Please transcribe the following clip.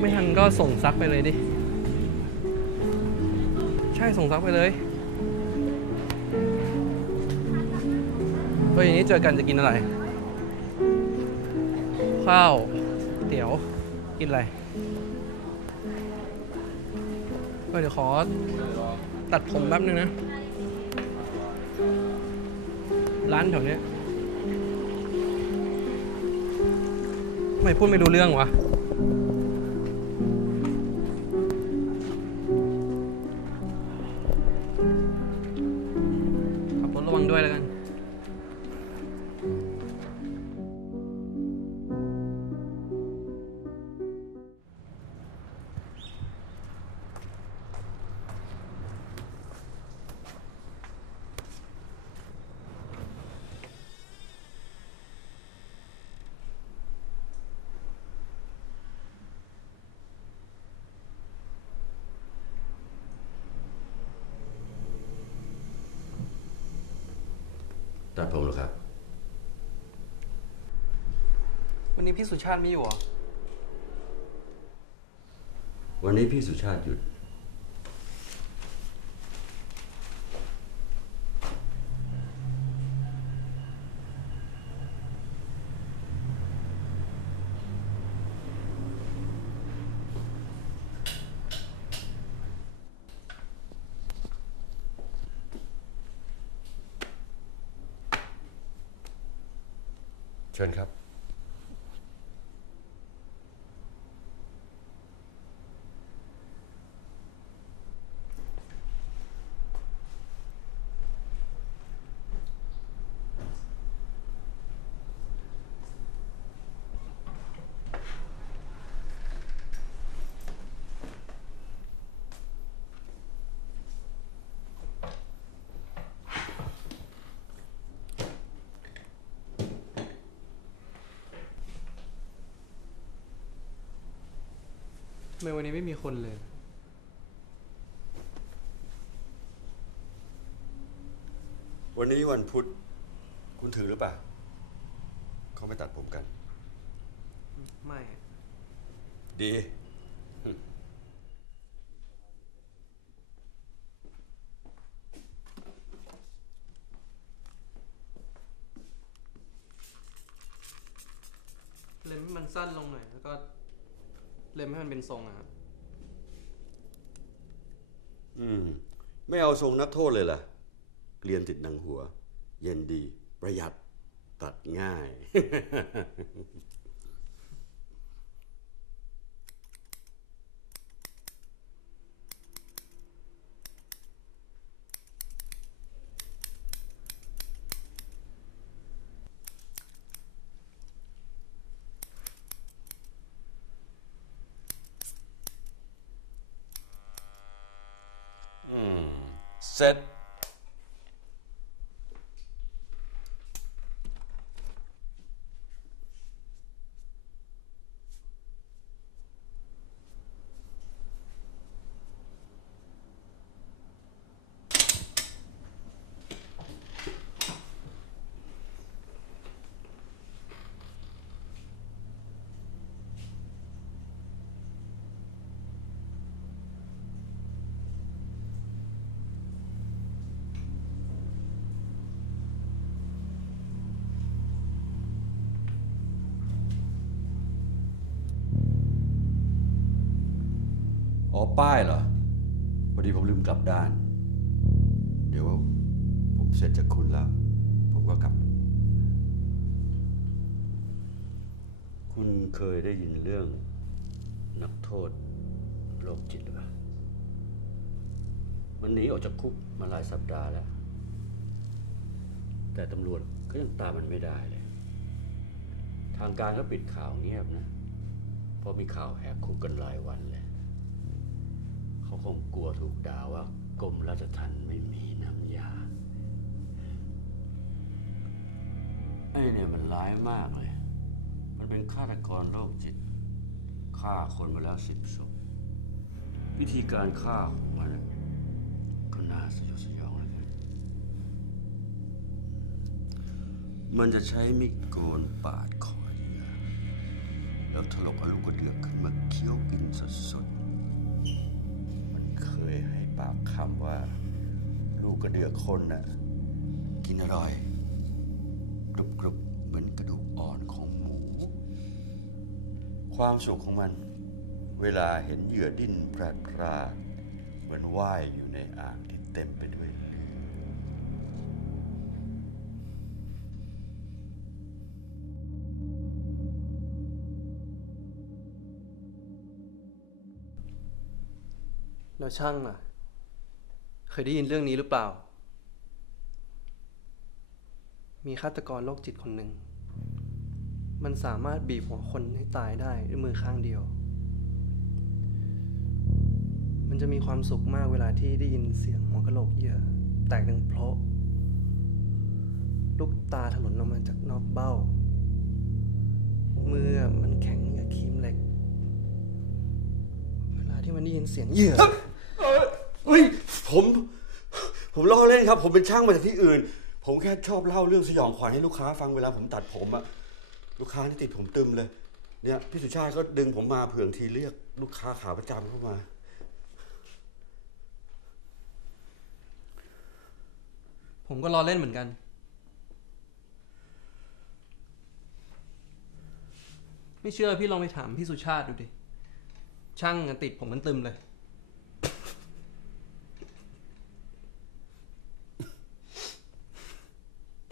ไม่ทันก็ส่งซักไปเลยดิ ใช่ส่งซักไปเลยเฮ้ยอย่างนี้เจอกันจะกินอะไร ข้าวเตี๋ยวกินอะไรเฮ้ยเดี๋ยวขอตัดผมแป๊บนึงนะ ร้านแถวเนี้ยไม่พูดไม่รู้เรื่องวะ ตัดผมเหรอครับ วันนี้พี่สุชาติไม่อยู่เหรอ วันนี้พี่สุชาติหยุด เชิญครับ ทำไมวันนี้ไม่มีคนเลย วันนี้วันพุธ คุณถือหรือเปล่า เขาไม่ตัดผมกัน ไม่ ดี เล็มให้มันสั้นลงหน่อยแล้วก็ เล็มให้มันเป็นทรงอะครับอืม ไม่เอาทรงนักโทษเลยล่ะ เกลียนติดหนังหัว เย็นดี ประหยัด ตัดง่าย เอ๋อป้ายเหรอพอดีผมลืมกลับด้าน เดี๋ยวผมเสร็จจากคุณแล้ว ผมก็กลับ คุณเคยได้ยินเรื่องนักโทษโรคจิตหรือเปล่า มันหนีออกจากคุกมาหลายสัปดาห์แล้ว แต่ตำรวจก็ยังตามมันไม่ได้เลย ทางการก็ปิดข่าวเงียบนะ เพราะมีข่าวแหกคุกกันรายวันเลย เขาคงกลัวถูกด่าว่ากรมราชทัณฑ์ไม่มีน้ำยาไอ้เนี่ยมันร้ายมากเลย มันเป็นฆาตกรโรคจิต ฆ่าคนมาแล้วสิบศพวิธีการฆ่าของมันก็น่าสยดสยองเลยมันจะใช้มีดโกนปาดคอเหยื่อแล้วแล้วถลกอาลูกกระเดือกขึ้นมาเคี้ยวกินสดๆ ปากคำว่า ลูกกระเดือกคนน่ะ กินอร่อยกรุบกรุบเหมือนกระดูกอ่อนของหมู ความสุขของมัน เวลาเห็นเหยื่อดิ้นแปรปราดเหมือนว่ายอยู่ในอ่างที่เต็มไปด้วยแล้วช่างอะ ยได้ยินเรื่องนี้หรือเปล่า มีฆาตกรโรคจิตคนหนึ่ง มันสามารถบีบหัวคนให้ตายได้ด้วยมือข้างเดียว มันจะมีความสุขมากเวลาที่ได้ยินเสียงหัวกะโหลกเหยื่อ แตกดังเพราะลูกตาถลนออกมาจากนอกเบ้า มือมันแข็งอย่าครีมเหล็ก เวลาที่มันได้ยินเสียงเหยื่อ เฮ้ย ผม ผมล้อเล่นครับ ผมเป็นช่างมาจากที่อื่น ผมแค่ชอบเล่าเรื่องสยองขวัญให้ลูกค้าฟังเวลาผมตัดผมอะลูกค้านี่ติดผมตึมเลย เนี่ยพี่สุชาติก็ดึงผมมาเผื่องทีเรียก ลูกค้าขาประจำเข้ามา ผมก็รอเล่นเหมือนกัน ไม่เชื่อพี่ลองไปถามพี่สุชาติดูดิ ช่างติดผมมันตึมเลย